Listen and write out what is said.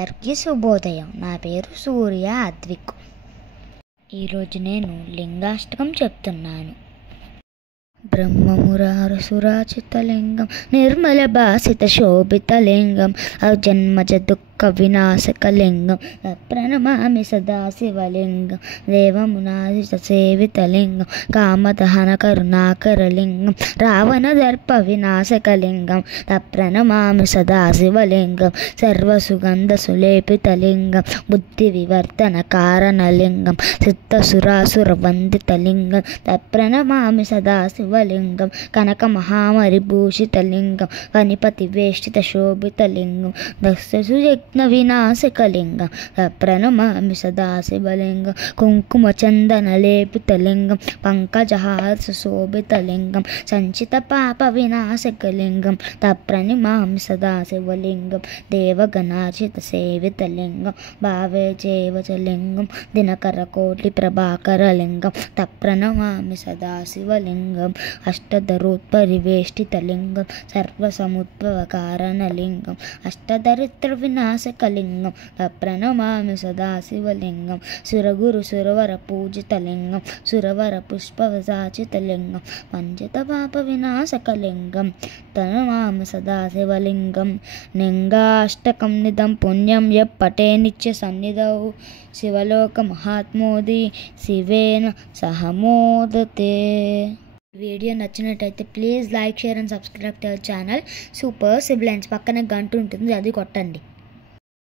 అందరికీ శుభోదయం. నా పేరు సూర్య అద్విక్. ఈరోజు నేను లింగాష్టకం చెప్తున్నాను. బ్రహ్మమురారసురాచితలింగం నిర్మల భాసిత శోభితలింగం అజన్మజ దుఃఖ వినాశకలింగం ప్రణమామి సదాశివలింగం దేవమునాదిత సేవితలింగం కామదహన కరుణాకరలింగం రావణ దర్ప వినాశకలింగం ప్రణమామి సదాశివలింగం సర్వసుగంధ సులేపితలింగం బుద్ధి వివర్తన కారణలింగం సిద్ధసురాసుర వందితలింగం ప్రణమామి సదాశివలింగం కనక మహామరిభూషితలింగం వనిపతి వేష్టిత శోభితలింగం దశసుయజ్ఞ వినాశకలింగం ప్రణమామి సదాశివలింగం కుంకుమ చందన లేపితలింగం పంకజహార శోభితలింగం సంచిత పాప వినాశకలింగం ప్రణమామి సదాశివలింగం దేవగణార్చిత సేవితలింగం భావే చేవచలింగం దినకర కోటి ప్రభాకరలింగం ప్రణమామి సదాశివలింగం అష్టధరోత్పరివేష్టితలింగం సర్వసముద్భవ కారణలింగం అష్టదరిద్ర వినాశకలింగం ప్రణమామి సదాశివలింగం సురగురు సురవర పూజితలింగం సురవర పుష్పవసాచితలింగం పంచిత పాప వినాశకలింగం ప్రణమామి సదాశివలింగం లింగాష్టకం నిదం పుణ్యం యప్పటే నిత్య సన్నిధౌ శివలోక మహాత్మోది శివేన సహమోదతే. వీడియో నచ్చినట్టయితే please like, share and subscribe to our channel super సిబ్లైన్స్. పక్కన గంట ఉంటుంది, అది కొట్టండి.